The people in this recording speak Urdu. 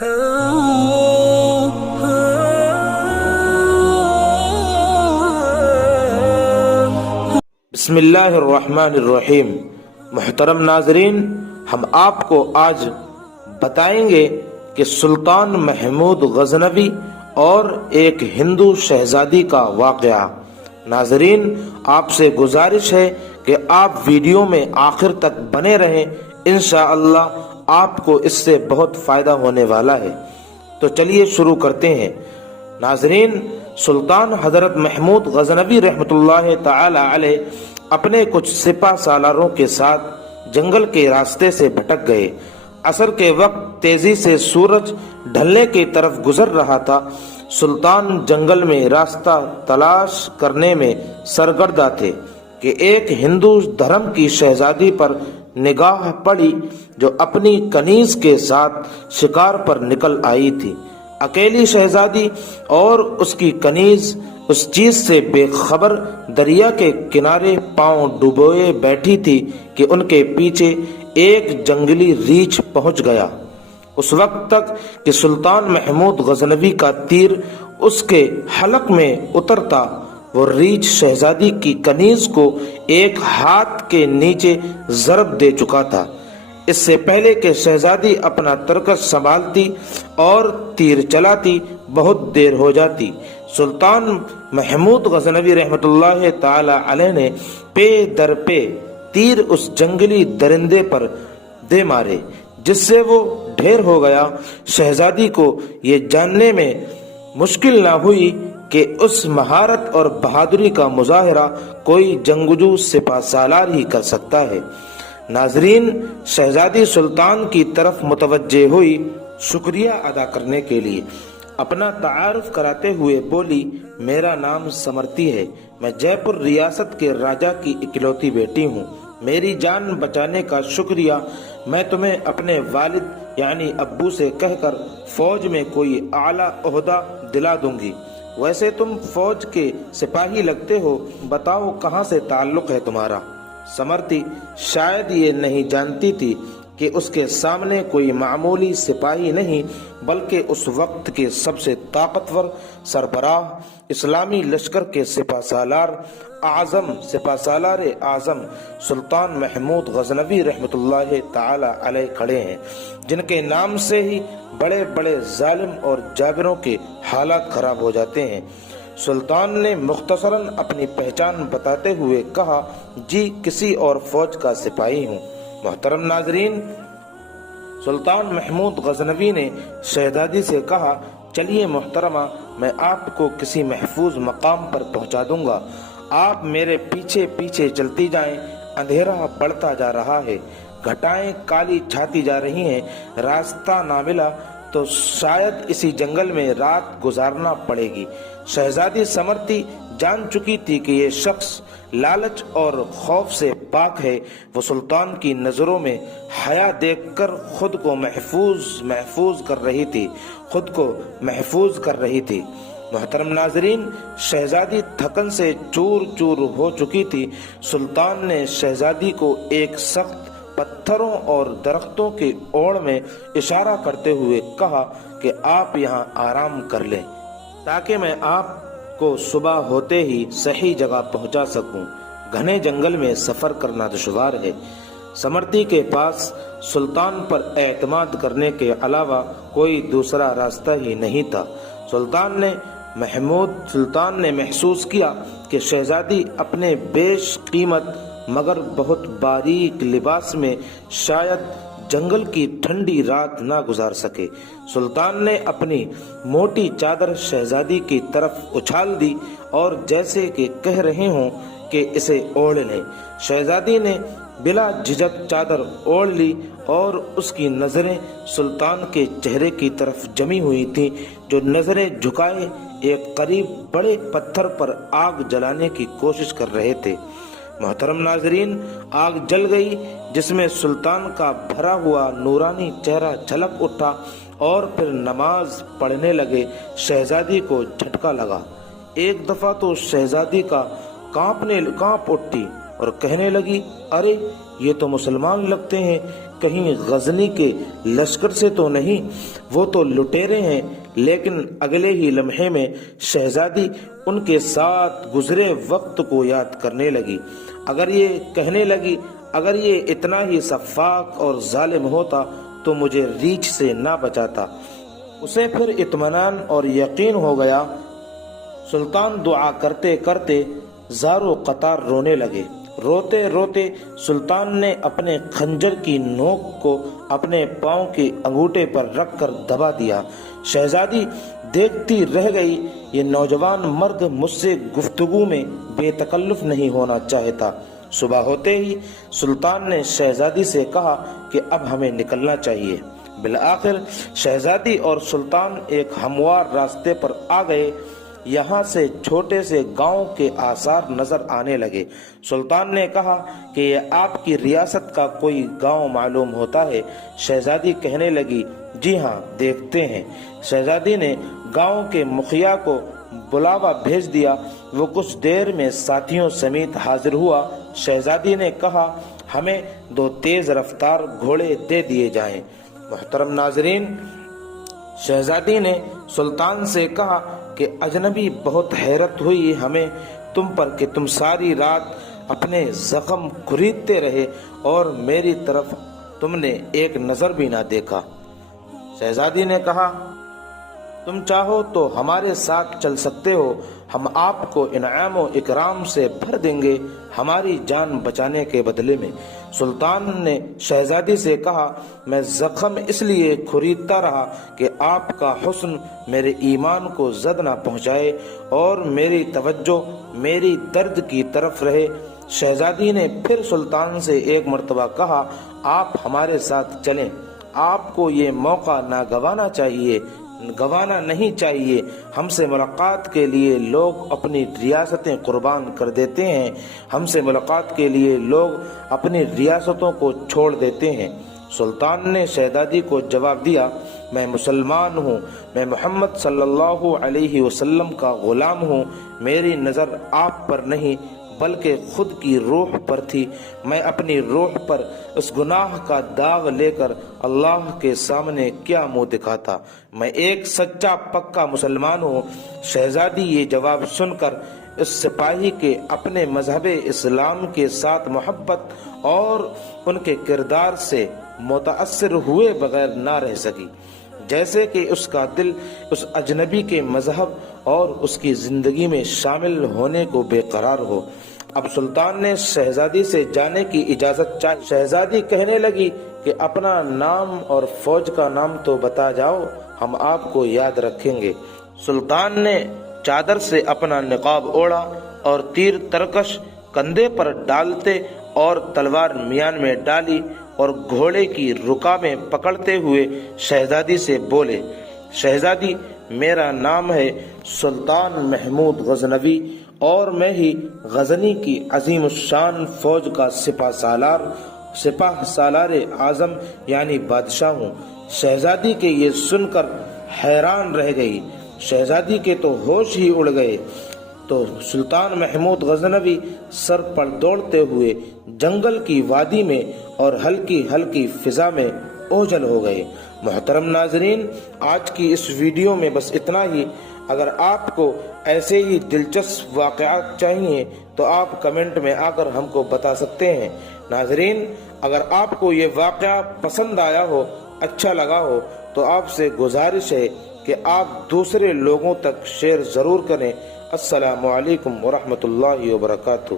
بسم اللہ الرحمن الرحیم۔ محترم ناظرین، ہم آپ کو آج بتائیں گے کہ سلطان محمود غزنوی اور ایک ہندو شہزادی کا واقعہ۔ ناظرین، آپ سے گزارش ہے کہ آپ ویڈیو میں آخر تک بنے رہیں، انشاءاللہ آپ کو اس سے بہت فائدہ ہونے والا ہے۔ تو چلیے شروع کرتے ہیں۔ ناظرین، سلطان حضرت محمود غزنوی رحمۃ اللہ تعالی علیہ اپنے کچھ سپہ سالاروں کے ساتھ جنگل کے راستے سے بھٹک گئے۔ عصر کے وقت تیزی سے سورج ڈھلنے کی طرف گزر رہا تھا۔ سلطان جنگل میں راستہ تلاش کرنے میں سرگرداں تھے کہ ایک ہندو دھرم کی شہزادی پر نگاہ پڑی جو اپنی کنیز کے ساتھ شکار پر نکل آئی تھی۔ اکیلی شہزادی اور اس کی کنیز اس چیز سے بے خبر دریا کے کنارے پاؤں ڈبوئے بیٹھی تھی کہ ان کے پیچھے ایک جنگلی ریچھ پہنچ گیا۔ اس وقت تک کہ سلطان محمود غزنوی کا تیر اس کے حلق میں اترتا، وہ ریچھ شہزادی کی کنیز کو ایک ہاتھ کے نیچے ضرب دے چکا تھا۔ اس سے پہلے کہ شہزادی اپنا ترکش سنبھالتی اور تیر چلاتی، بہت دیر ہو جاتی۔ سلطان محمود غزنوی رحمۃ اللہ تعالی علیہ نے پے در پے تیر اس جنگلی درندے پر دے مارے، جس سے وہ ڈھیر ہو گیا۔ شہزادی کو یہ جاننے میں مشکل نہ ہوئی کہ اس مہارت اور بہادری کا مظاہرہ کوئی جنگجو سپہ سالار ہی کر سکتا ہے۔ ناظرین، شہزادی سلطان کی طرف متوجہ ہوئی، شکریہ ادا کرنے کے لیے اپنا تعارف کراتے ہوئے بولی، میرا نام سمرتی ہے، میں جے پور ریاست کے راجا کی اکلوتی بیٹی ہوں، میری جان بچانے کا شکریہ، میں تمہیں اپنے والد یعنی ابو سے کہہ کر فوج میں کوئی اعلیٰ عہدہ دلا دوں گی۔ ویسے تم فوج کے سپاہی لگتے ہو، بتاؤ کہاں سے تعلق ہے تمہارا؟ سمرتی شاید یہ نہیں جانتی تھی کہ اس کے سامنے کوئی معمولی سپاہی نہیں بلکہ اس وقت کے سب سے طاقتور سربراہ، اسلامی لشکر کے سپہ سالار اعظم سلطان محمود غزنوی رحمۃ اللہ تعالی علیہ کھڑے ہیں، جن کے نام سے ہی بڑے بڑے ظالم اور جابروں کے حالات خراب ہو جاتے ہیں۔ سلطان نے مختصراً اپنی پہچان بتاتے ہوئے کہا، جی کسی اور فوج کا سپاہی ہوں۔ محترم ناظرین، سلطان محمود غزنوی نے شہزادی سے کہا، چلیے محترمہ، میں آپ کو کسی محفوظ مقام پر پہنچا دوں گا، آپ میرے پیچھے پیچھے چلتی جائیں، اندھیرا بڑھتا جا رہا ہے، گھٹائیں کالی چھاتی جا رہی ہیں، راستہ نہ ملا تو شاید اسی جنگل میں رات گزارنا پڑے گی۔ شہزادی سمرتی جان چکی تھی کہ یہ شخص لالچ اور خوف سے پاک ہے۔ وہ سلطان کی نظروں میں حیا دیکھ کر خود کو محفوظ کر رہی تھی۔ محترم ناظرین، شہزادی تھکن سے چور چور ہو چکی تھی۔ سلطان نے شہزادی کو ایک سخت پتھروں اور درختوں کی اوڑ میں اشارہ کرتے ہوئے کہا کہ آپ یہاں آرام کر لیں تاکہ میں آپ کو صبح ہوتے ہی صحیح جگہ پہنچا سکوں، گھنے جنگل میں سفر کرنا دشوار ہے۔ سمرتی کے پاس سلطان پر اعتماد کرنے کے علاوہ کوئی دوسرا راستہ ہی نہیں تھا۔ سلطان نے محسوس کیا کہ شہزادی اپنے بیش قیمت مگر بہت باریک لباس میں شاید جنگل کی ٹھنڈی رات نہ گزار سکے۔ سلطان نے اپنی موٹی چادر شہزادی کی طرف اچھال دی اور جیسے کہ کہہ رہے ہوں کہ اسے اوڑھ لیں۔ شہزادی نے بلا جھجک چادر اوڑھ لی اور اس کی نظریں سلطان کے چہرے کی طرف جمی ہوئی تھیں، جو نظریں جھکائے ایک قریب بڑے پتھر پر آگ جلانے کی کوشش کر رہے تھے۔ محترم ناظرین، آگ جل گئی جس میں سلطان کا بھرا ہوا نورانی چہرہ جھلک اٹھا اور پھر نماز پڑھنے لگے۔ شہزادی کو جھٹکا لگا۔ ایک دفعہ تو شہزادی کا کانپ اٹھی اور کہنے لگی، ارے یہ تو مسلمان لگتے ہیں، کہیں غزنی کے لشکر سے تو نہیں، وہ تو لٹیرے ہیں۔ لیکن اگلے ہی لمحے میں شہزادی ان کے ساتھ گزرے وقت کو یاد کرنے لگی۔ اگر یہ اتنا ہی سفاک اور ظالم ہوتا تو مجھے ریچھ سے نہ بچاتا۔ اسے پھر اطمینان اور یقین ہو گیا۔ سلطان دعا کرتے کرتے زارو قطار رونے لگے۔ روتے روتے سلطان نے اپنے خنجر کی نوک کو اپنے پاؤں کے انگوٹھے پر رکھ کر دبا دیا۔ شہزادی دیکھتی رہ گئی۔ یہ نوجوان مرد مجھ سے گفتگو میں بے تکلف نہیں ہونا چاہتا۔ صبح ہوتے ہی سلطان نے شہزادی سے کہا کہ اب ہمیں نکلنا چاہیے۔ بالآخر شہزادی اور سلطان ایک ہموار راستے پر آ گئے۔ یہاں سے چھوٹے سے گاؤں کے آثار نظر آنے لگے۔ سلطان نے کہا کہ یہ آپ کی ریاست کا کوئی گاؤں معلوم ہوتا ہے؟ شہزادی کہنے لگی، جی ہاں، دیکھتے ہیں۔ شہزادی نے گاؤں کے مکھیا کو بلاوا بھیج دیا۔ وہ کچھ دیر میں ساتھیوں سمیت حاضر ہوا۔ شہزادی نے کہا، ہمیں 2 تیز رفتار گھوڑے دے دیے جائیں۔ محترم ناظرین، شہزادی نے سلطان سے کہا کہ اجنبی بہت حیرت ہوئی ہمیں تم پر کہ تم ساری رات اپنے زخم کھریدتے رہے اور میری طرف تم نے ایک نظر بھی نہ دیکھا۔ شہزادی نے کہا، تم چاہو تو ہمارے ساتھ چل سکتے ہو، ہم آپ کو انعام و اکرام سے بھر دیں گے ہماری جان بچانے کے بدلے میں۔ سلطان نے شہزادی سے کہا، میں زخم اس لیے کھریدتا رہا کہ آپ کا حسن میرے ایمان کو زد نہ پہنچائے اور میری توجہ میری درد کی طرف رہے۔ شہزادی نے پھر سلطان سے ایک مرتبہ کہا، آپ ہمارے ساتھ چلیں، آپ کو یہ موقع نہ گوانا نہیں چاہیے۔ ہم سے ملاقات کے لیے لوگ اپنی ریاستیں قربان کر دیتے ہیں، ہم سے ملاقات کے لیے لوگ اپنی ریاستوں کو چھوڑ دیتے ہیں۔ سلطان نے شہزادی کو جواب دیا، میں مسلمان ہوں، میں محمد صلی اللہ علیہ وسلم کا غلام ہوں، میری نظر آپ پر نہیں بلکہ خود کی روح پر تھی۔ میں اپنی روح پر اس گناہ کا داغ لے کر اللہ کے سامنے کیا منہ دکھاتا؟ میں ایک سچا پکا مسلمان ہوں۔ شہزادی یہ جواب سن کر اس سپاہی کے اپنے مذہب اسلام کے ساتھ محبت اور ان کے کردار سے متاثر ہوئے بغیر نہ رہ سکی، جیسے کہ اس کا دل اس اجنبی کے مذہب اور اس کی زندگی میں شامل ہونے کو بے قرار ہو۔ اب سلطان نے شہزادی سے جانے کی اجازت چاہی۔ شہزادی کہنے لگی کہ اپنا نام اور فوج کا نام تو بتا جاؤ، ہم آپ کو یاد رکھیں گے۔ سلطان نے چادر سے اپنا نقاب اوڑھا اور تیر ترکش کندھے پر ڈالتے اور تلوار میان میں ڈالی اور گھوڑے کی رکابیں پکڑتے ہوئے شہزادی سے بولے، شہزادی، میرا نام ہے سلطان محمود غزنوی اور میں ہی غزنی کی عظیم الشان فوج کا سپاہ سالار اعظم یعنی بادشاہ ہوں۔ شہزادی کے یہ سن کر حیران رہ گئی۔ شہزادی کے تو ہوش ہی اڑ گئے۔ تو سلطان محمود غزنوی سر پر دوڑتے ہوئے جنگل کی وادی میں اور ہلکی ہلکی فضا میں اوجھل ہو گئے۔ محترم ناظرین، آج کی اس ویڈیو میں بس اتنا ہی۔ اگر آپ کو ایسے ہی دلچسپ واقعات چاہیے تو آپ کمنٹ میں آ کر ہم کو بتا سکتے ہیں۔ ناظرین، اگر آپ کو یہ واقعہ پسند آیا ہو، اچھا لگا ہو، تو آپ سے گزارش ہے کہ آپ دوسرے لوگوں تک شیئر ضرور کریں۔ السلام علیکم ورحمۃ اللہ وبرکاتہ۔